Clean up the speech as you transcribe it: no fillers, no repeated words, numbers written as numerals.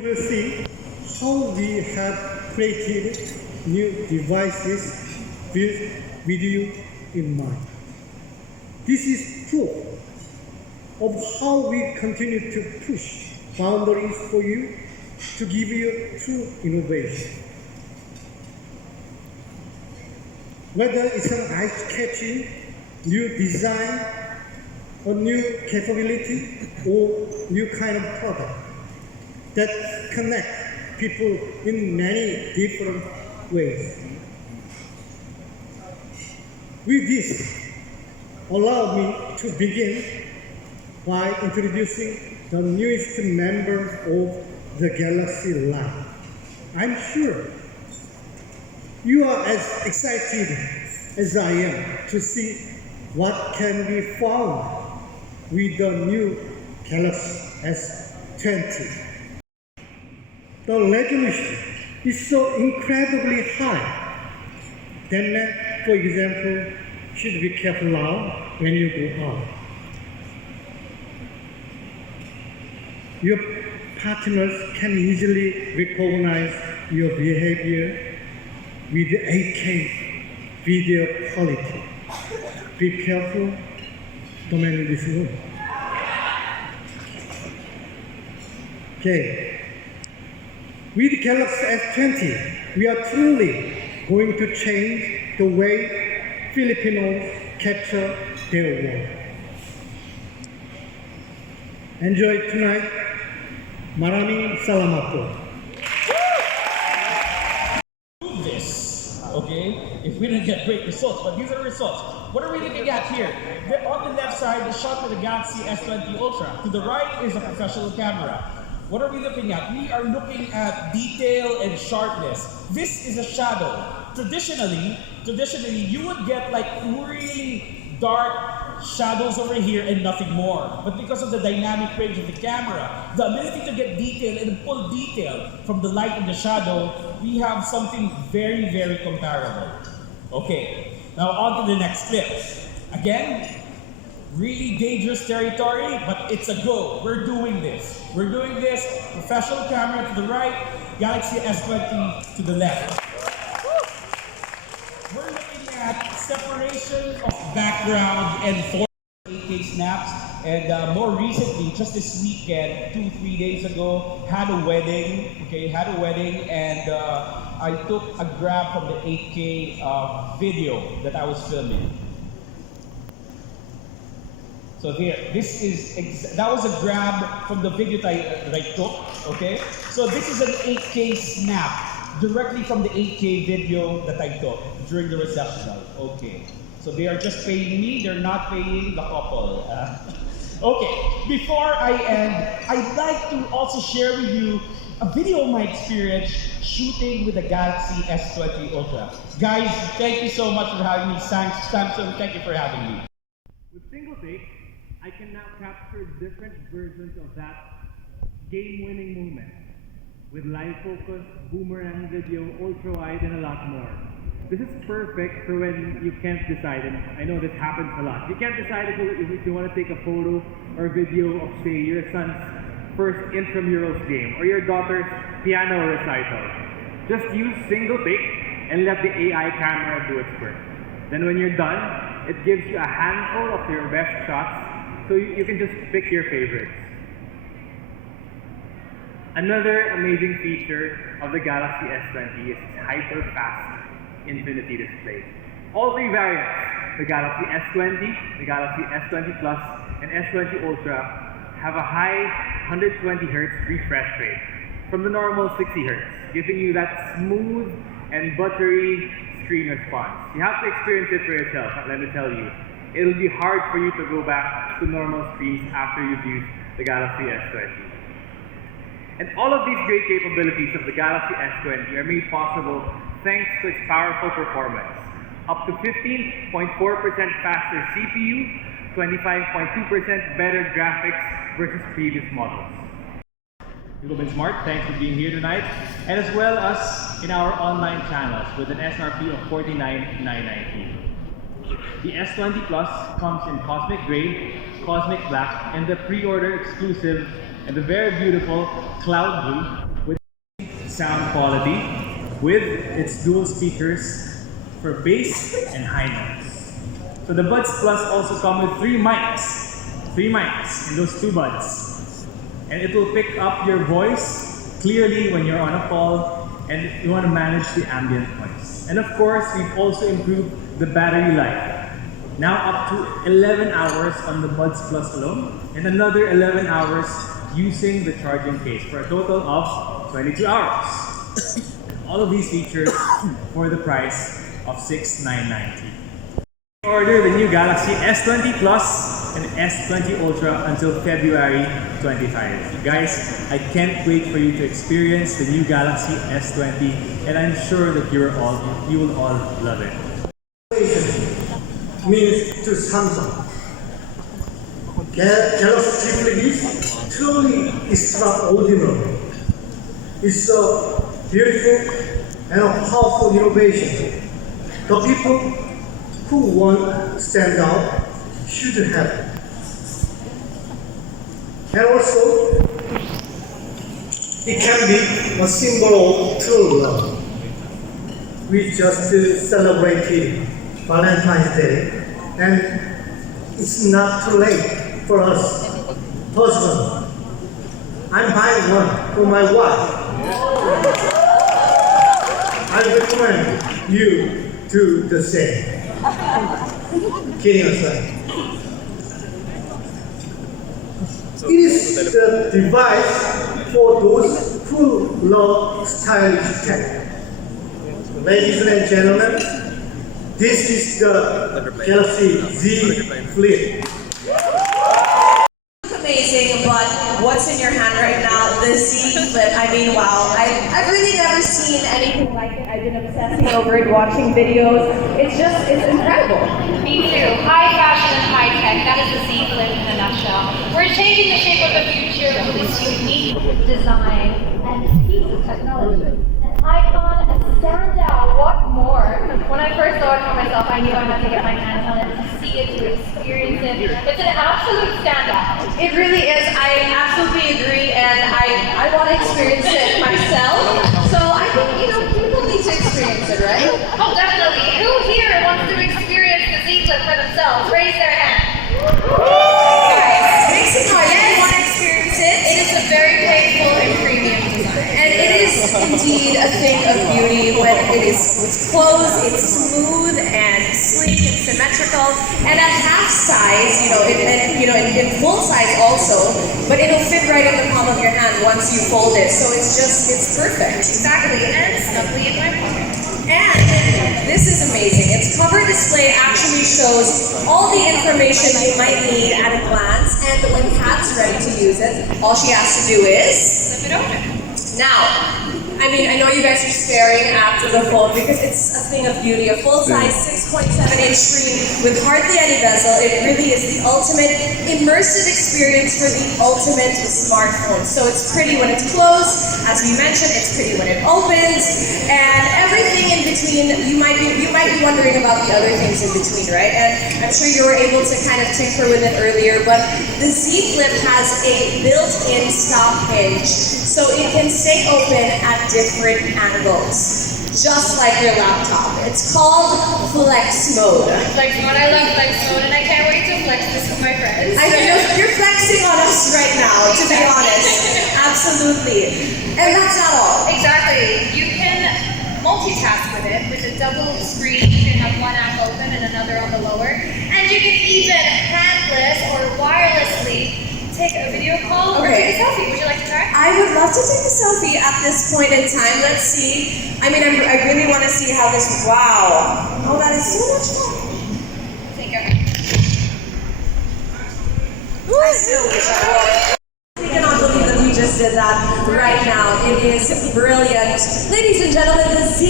You will see how we have created new devices with video in mind. This is proof of how we continue to push boundaries for you to give you true innovation. Whether it's an eye-catching new design, a new capability, or new kind of product that connect people in many different ways. With this, allow me to begin by introducing the newest member of the Galaxy line. I'm sure you are as excited as I am to see what can be found with the new Galaxy S20. The resolution is so incredibly high that, for example, should be kept loud when you go out. Your partners can easily recognize your behavior with 8K video quality. Be careful, don't make this room. Okay. With Galaxy S20, we are truly going to change the way Filipinos capture their world. Enjoy tonight. Maraming salamat po. This, okay, if we didn't get great results, but these are the results. What are we looking at here? On the left side, the shot with the Galaxy S20 Ultra. To the right is a professional camera. What are we looking at? We are looking at detail and sharpness. This is a shadow. Traditionally, you would get like really dark shadows over here and nothing more. But because of the dynamic range of the camera, the ability to get detail and pull detail from the light and the shadow, we have something very, very comparable. Okay, now on to the next clip. Again, really dangerous territory, but it's a go. We're doing this. We're doing this. Professional camera to the right, Galaxy S20 to the left. We're looking at separation of background and 4K snaps. And more recently, just this weekend, 2-3 days ago, had a wedding. Okay, had a wedding, and I took a grab from the 8K video that I was filming. So here, that was a grab from the video that I took, okay? So this is an 8K snap directly from the 8K video that I took during the reception. Okay, so they are just paying me, they're not paying the couple. Okay, before I end, I'd like to also share with you a video of my experience shooting with the Galaxy S20 Ultra. Guys, thank you so much for having me. Samsung, thank you for having me. With single take, I can now capture different versions of that game-winning moment with live focus, boomerang video, ultra-wide, and a lot more. This is perfect for when you can't decide, and I know this happens a lot. You can't decide if you want to take a photo or video of, say, your son's first intramurals game or your daughter's piano recital. Just use single take and let the AI camera do its work. Then when you're done, it gives you a handful of your best shots, so you can just pick your favorites. Another amazing feature of the Galaxy S20 is its hyper-fast infinity display. All three variants, the Galaxy S20, the Galaxy S20 Plus, and S20 Ultra, have a high 120Hz refresh rate from the normal 60Hz, giving you that smooth and buttery screen response. You have to experience it for yourself, let me tell you. It'll be hard for you to go back to normal screens after you've used the Galaxy S20. And all of these great capabilities of the Galaxy S20 are made possible thanks to its powerful performance. Up to 15.4% faster CPU, 25.2% better graphics versus previous models. You've been smart, thanks for being here tonight, and as well as in our online channels with an SRP of $49,990. The S20 Plus comes in Cosmic Gray, Cosmic Black, and the pre-order exclusive and the very beautiful cloud blue with sound quality with its dual speakers for bass and high notes. So the Buds Plus also come with three mics in those two buds. And it will pick up your voice clearly when you're on a call and you want to manage the ambient noise. And of course, we've also improved the battery life. Now up to 11 hours on the Buds Plus alone, and another 11 hours using the charging case for a total of 22 hours. All of these features for the price of $6,990. Order the new Galaxy S20 Plus and S20 Ultra until February 25. Guys, I can't wait for you to experience the new Galaxy S20, and I'm sure that you will all love it. Means to Samsung. Galaxy Flip truly extraordinary. It's a beautiful and a powerful innovation. The people who want to stand out should have it. And also, it can be a symbol of true love. We just celebrated Valentine's Day, and it's not too late for us. Husband, I'm buying one for my wife. I recommend you do the same. Kidding aside. It is the device for those who love stylish tech. Ladies and gentlemen, this is the Galaxy Z Flip. Amazing, but what's in your hand right now? The Z Flip. I mean, wow. I've really never seen anything like it. I've been obsessing over it, watching videos. It's incredible. Me too. High fashion and high tech. That is the Z Flip in a nutshell. We're changing the shape of the future with this unique design and piece of technology. An icon, a standout. What more? When I first saw it for myself, I knew I had to get my hands on it to see it, to experience it. It's an absolute standout. It really is. I absolutely agree, and I want to experience it myself. So I think, people need to experience it, right? Oh, definitely. Who here wants to experience the Z Flip for themselves? Raise their hand. Guys, make some noise. You want to experience it? It is a very playful and premium design. And it is indeed a thing of beauty when it's closed, it's smooth and sleek and symmetrical, and a half size, in full size also, but it'll fit right in the palm of your hand once you fold it. So it's perfect. Exactly, and snugly in my pocket. And this is amazing. Its cover display actually shows all the information you might need at a glance, and when Kat's ready to use it, all she has to do is Flip it open. now. I mean, I know you guys are staring after the phone because it's a thing of beauty. A full-size 6.7-inch screen with hardly any bezel. It really is the ultimate immersive experience for the ultimate smartphone. So it's pretty when it's closed. As we mentioned, it's pretty when it opens. And everything in between, you might be wondering about the other things in between, right? And I'm sure you were able to kind of tinker with it earlier, but the Z Flip has a built-in stop hinge. So it can stay open at different angles, just like your laptop. It's called Flex Mode. Flex Mode, I love Flex Mode, and I can't wait to flex this with my friends. I know you're flexing on us right now, to be honest. Absolutely. And that's not all. Exactly. You can multitask with it. With a double screen, you can have one app open and another on the lower. And you can even handless or wirelessly take a video call or take a selfie. Would you like to try? I would love to take a selfie at this point in time. Let's see. I mean, I really want to see how this, wow. Oh, that is so much fun. Take it. I still wish I was. I cannot believe that we just did that right now. It is brilliant. Ladies and gentlemen, the Z